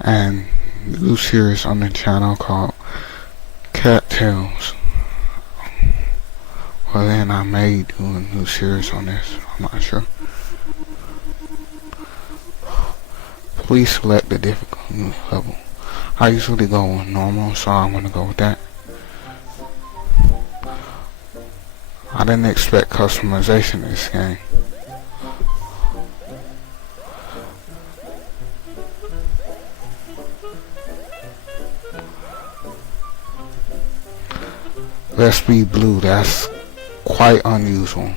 and new series on the channel called Cattails. Well, then I may do a new series on this. I'm not sure. Please select the difficulty level. I usually go with normal, so I'm gonna go with that. I didn't expect customization in this game. Let's be blue. That's quite unusual.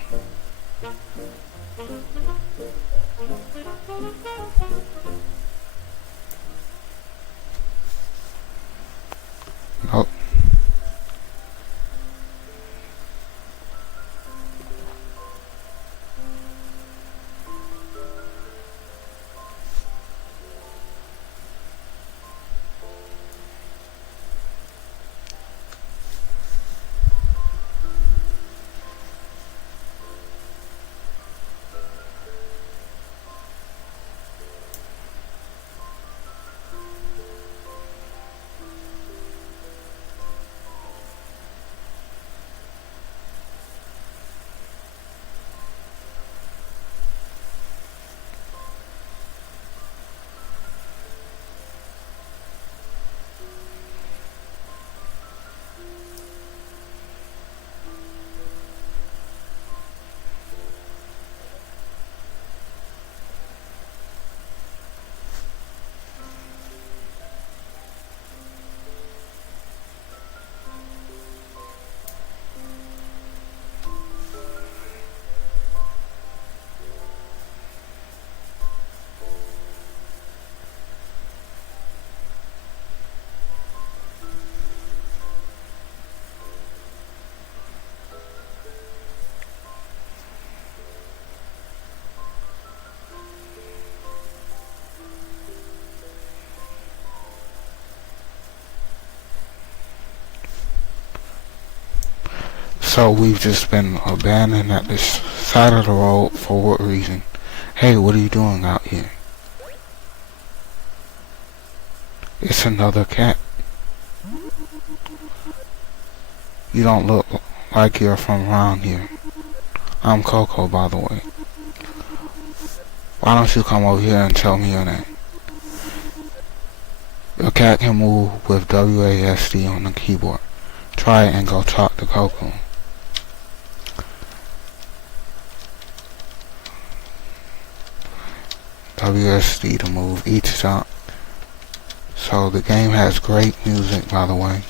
Nope. So we've just been abandoned at this side of the road for what reason? Hey, what are you doing out here? It's another cat. You don't look like you're from around here. I'm Coco, by the way. Why don't you come over here and tell me your name? Your cat can move with WASD on the keyboard. Try it and go talk to Coco. WSD to move each stop. So the game has great music, by the way.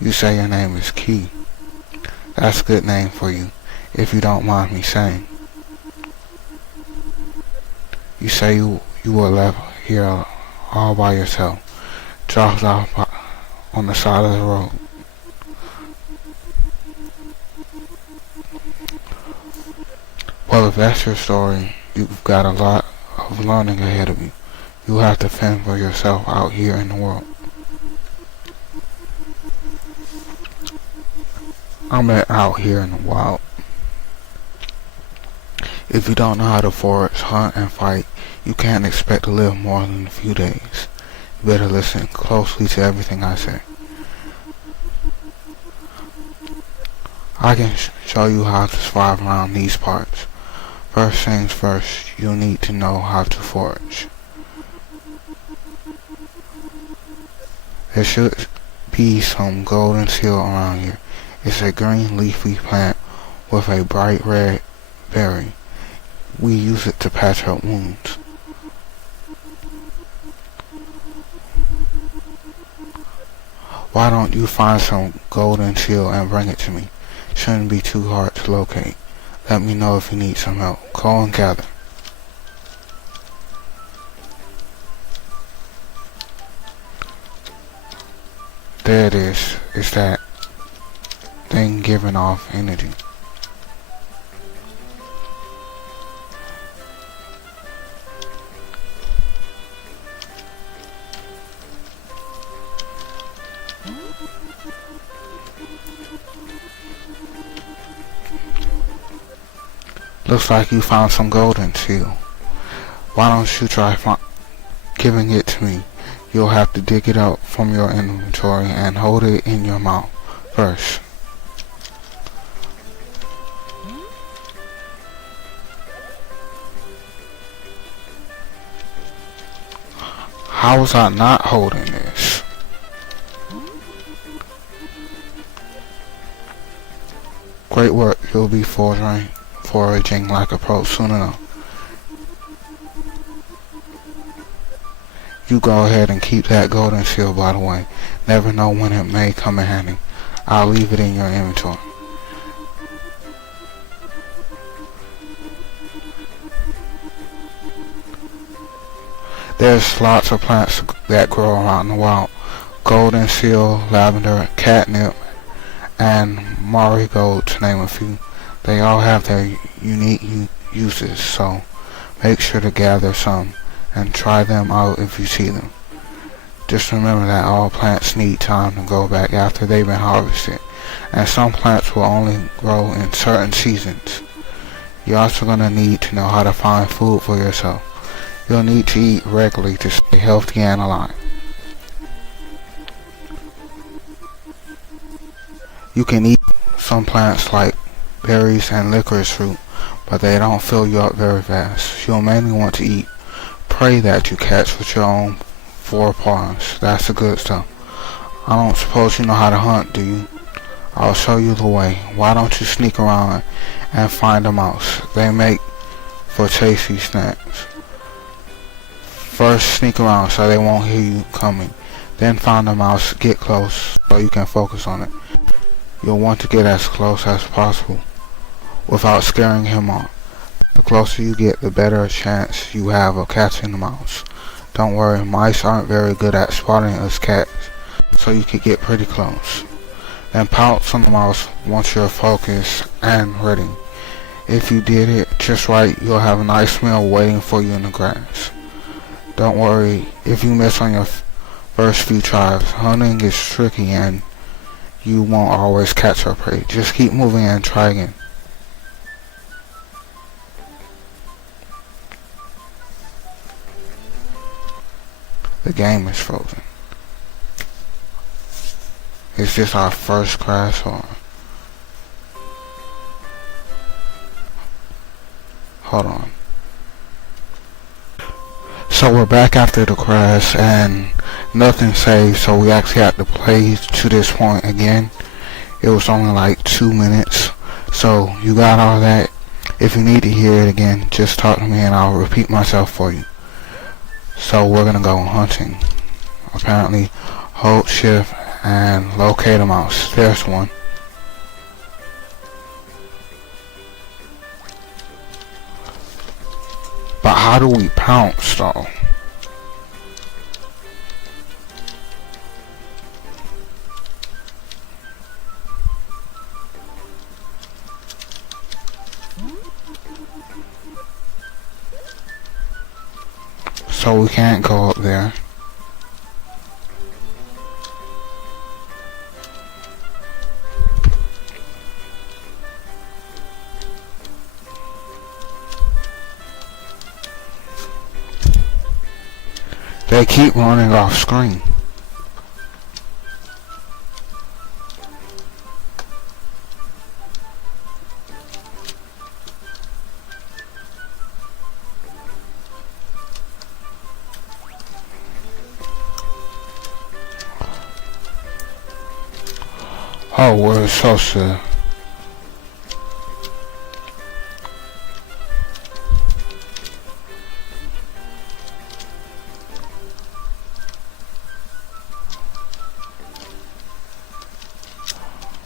You say your name is Key. That's a good name for you, if you don't mind me saying. You say you were left here all by yourself, dropped off on the side of the road. Well, if that's your story, you've got a lot of learning ahead of you. You have to fend for yourself out here in the world. I'm out here in the wild. If you don't know how to forage, hunt, and fight, you can't expect to live more than a few days. You better listen closely to everything I say. I can show you how to survive around these parts. First things first, you'll need to know how to forage. There should be some golden seal around here. It's a green leafy plant with a bright red berry. We use it to patch up wounds. Why don't you find some golden seal and bring it to me? Shouldn't be too hard to locate. Let me know if you need some help. Call and gather. There it is. It's that thing giving off energy. Looks like you found some golden seal. Why don't you try giving it to me? You'll have to dig it out from your inventory and hold it in your mouth first. How was I not holding this? Great work. You'll be foraging like a pro soon enough. You go ahead and keep that golden seal, by the way. Never know when it may come in handy. I'll leave it in your inventory. There's lots of plants that grow around the wild. Golden seal, lavender, catnip, and marigold, to name a few. They all have their unique uses, so make sure to gather some and try them out if you see them. Just remember that all plants need time to grow back after they've been harvested, and some plants will only grow in certain seasons. You're also going to need to know how to find food for yourself. You'll need to eat regularly to stay healthy and alive. You can eat some plants like berries and licorice fruit, but they don't fill you up very fast. You'll mainly want to eat prey that you catch with your own four paws. That's the good stuff. I don't suppose you know how to hunt, do you? I'll show you the way. Why don't you sneak around and find a mouse? They make for tasty snacks. First sneak around so they won't hear you coming. Then find a mouse, get close so you can focus on it. You'll want to get as close as possible without scaring him off. The closer you get, the better a chance you have of catching the mouse. Don't worry, mice aren't very good at spotting us cats, so you can get pretty close. Then pounce on the mouse once you're focused and ready. If you did it just right, you'll have a nice meal waiting for you in the grass. Don't worry if you miss on your first few tries. Hunting is tricky and you won't always catch your prey. Just keep moving and try again. The game is frozen. It's just our first crash or hold on. So we're back after the crash and nothing saved, so we actually had to play to this point again. It was only like 2 minutes, so you got all that. If you need to hear it again, just talk to me and I'll repeat myself for you. So we're gonna go hunting. Apparently hold shift and locate a mouse. There's one. But how do we pounce though? So we can't go up there. They keep running off screen. Oh, we're so sad.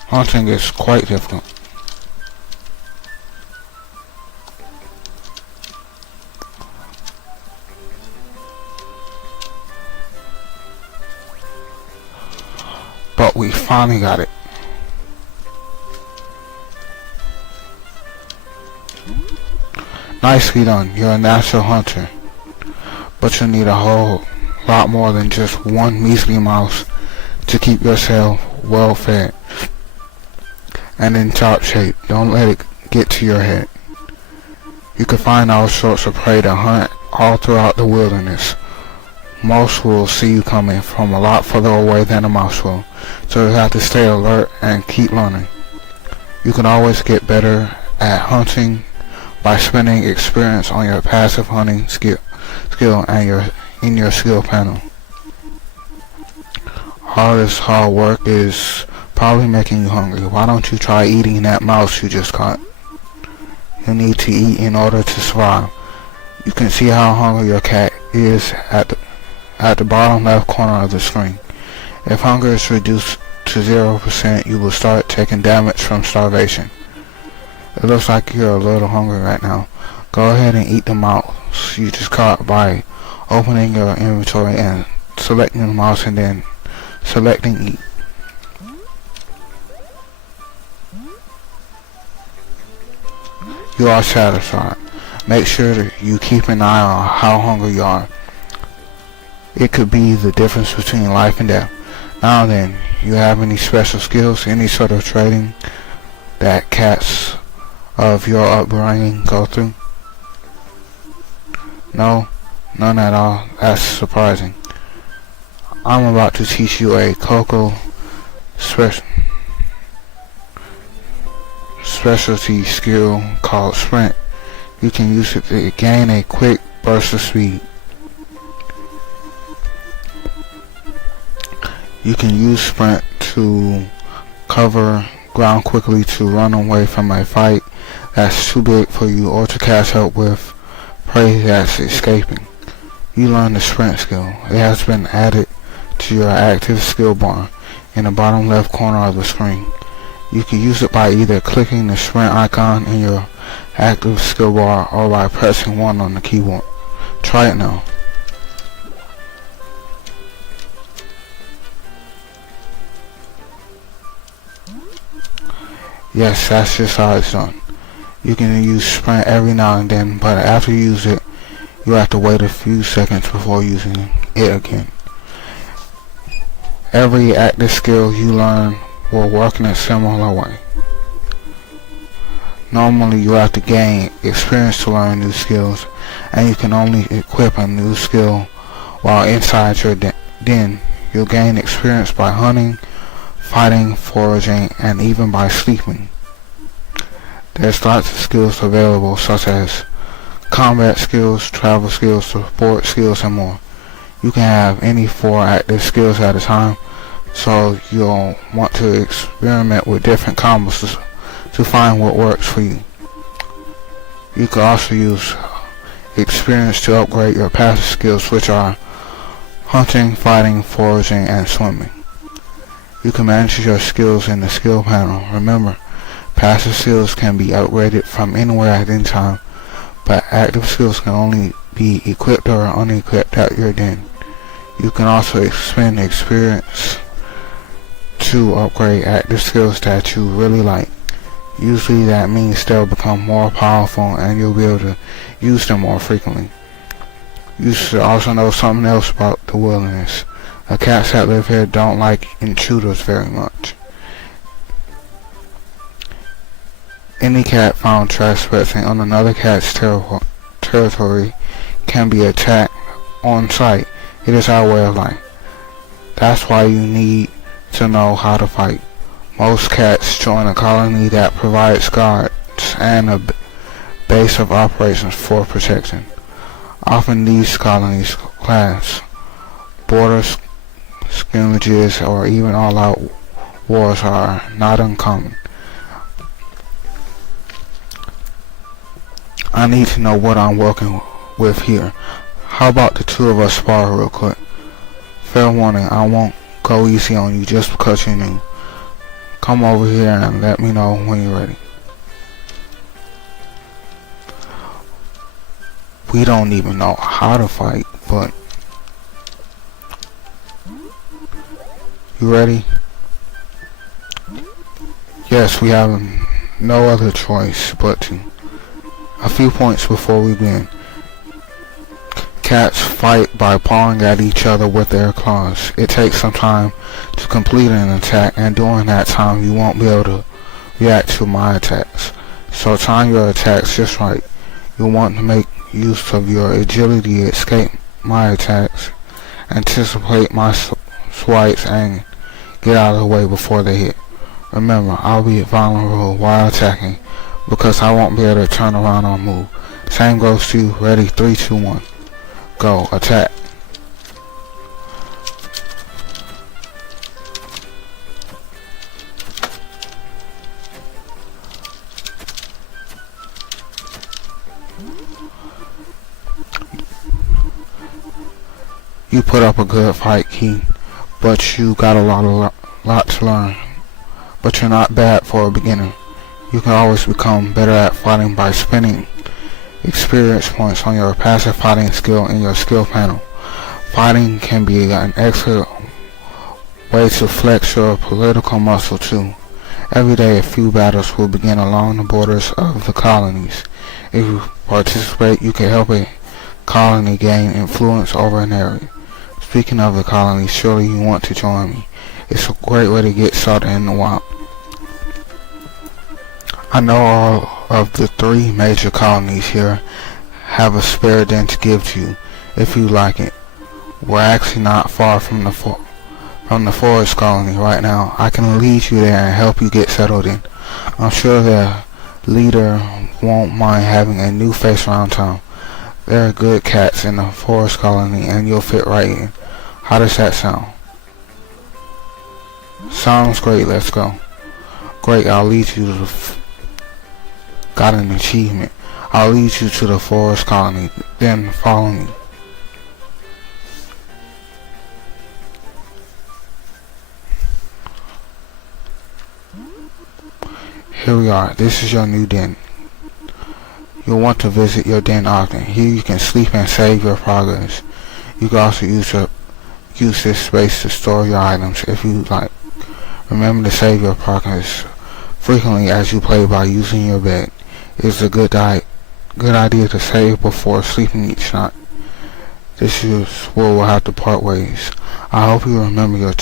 Hunting is quite difficult. But we finally got it. Nicely done. You're a natural hunter. But you need a whole lot more than just one measly mouse to keep yourself well fed and in top shape. Don't let it get to your head. You can find all sorts of prey to hunt all throughout the wilderness. Most will see you coming from a lot further away than a mouse will, so you have to stay alert and keep learning. You can always get better at hunting by spending experience on your passive hunting skill and in your skill panel. All this hard work is probably making you hungry. Why don't you try eating that mouse you just caught? You need to eat in order to survive. You can see how hungry your cat is at the bottom left corner of the screen. If hunger is reduced to 0%, you will start taking damage from starvation. It looks like you're a little hungry right now. Go ahead and eat the mouse you just caught by opening your inventory and selecting the mouse and then selecting eat. You are satisfied. Make sure that you keep an eye on how hungry you are. It could be the difference between life and death. Now then, you have any special skills, any sort of training that cats of your upbringing go through? No, none at all. That's surprising. I'm about to teach you a coco specialty skill called sprint. You can use it to gain a quick burst of speed. You can use sprint to cover ground quickly, to run away from a fight that's too big for you, or to catch up with prey that's escaping. You learn the sprint skill. It has been added to your active skill bar in the bottom left corner of the screen. You can use it by either clicking the sprint icon in your active skill bar or by pressing 1 on the keyboard. Try it now. Yes, that's just how it's done. You can use sprint every now and then, but after you use it, you have to wait a few seconds before using it again. Every active skill you learn will work in a similar way. Normally you have to gain experience to learn new skills, and you can only equip a new skill while inside your den. You'll gain experience by hunting, fighting, foraging, and even by sleeping. There's lots of skills available, such as combat skills, travel skills, support skills, and more. You can have any 4 active skills at a time, so you'll want to experiment with different combos to find what works for you. You can also use experience to upgrade your passive skills, which are hunting, fighting, foraging, and swimming. You can manage your skills in the skill panel. Remember, passive skills can be upgraded from anywhere at any time, but active skills can only be equipped or unequipped at your den. You can also spend experience to upgrade active skills that you really like. Usually that means they'll become more powerful and you'll be able to use them more frequently. You should also know something else about the wilderness. The cats that live here don't like intruders very much. Any cat found trespassing on another cat's territory can be attacked on sight. It is our way of life. That's why you need to know how to fight. Most cats join a colony that provides guards and a base of operations for protection. Often these colonies clash, border skirmishes, or even all-out wars are not uncommon. I need to know what I'm working with here. How about the 2 of us spar real quick? Fair warning, I won't go easy on you just because you're new. Come over here and let me know when you're ready. We don't even know how to fight, but you ready? Yes, we have no other choice but to. A few points before we begin. Cats fight by pawing at each other with their claws. It takes some time to complete an attack, and during that time you won't be able to react to my attacks. So time your attacks just right. You'll want to make use of your agility to escape my attacks, anticipate my swipes, and get out of the way before they hit. Remember, I'll be vulnerable while attacking because I won't be able to turn around or move. Same goes to you. Ready? 3, 2, 1. Go. Attack. You put up a good fight, Key, but you got a lot to learn. But you're not bad for a beginner. You can always become better at fighting by spending experience points on your passive fighting skill in your skill panel. Fighting can be an excellent way to flex your political muscle too. Every day a few battles will begin along the borders of the colonies. If you participate, you can help a colony gain influence over an area. Speaking of the colonies, surely you want to join me. It's a great way to get started in the wild. I know all of the 3 major colonies here have a spare den to give to you if you like it. We're actually not far from the forest colony right now. I can lead you there and help you get settled in. I'm sure the leader won't mind having a new face around town. There are good cats in the forest colony and you'll fit right in. How does that sound? Sounds great, let's go. Great, I'll lead you to the got an achievement. I'll lead you to the forest colony, then follow me. Here we are, this is your new den. You'll want to visit your den often. Here you can sleep and save your progress. You can also use this space to store your items if you like. Remember to save your progress frequently as you play by using your bed. It's a good idea to save before sleeping each night. This is where we'll have to part ways. I hope you remember your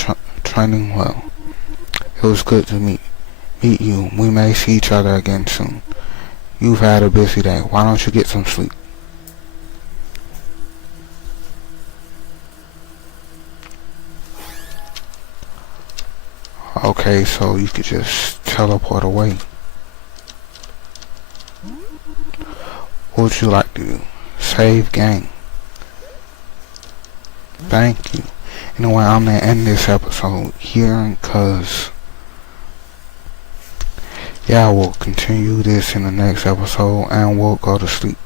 training well. It was good to meet you. We may see each other again soon. You've had a busy day. Why don't you get some sleep? Okay, so you could just teleport away. What would you like to do? Save game. Thank you. Anyway, I'm gonna end this episode here because yeah, we'll continue this in the next episode and we'll go to sleep.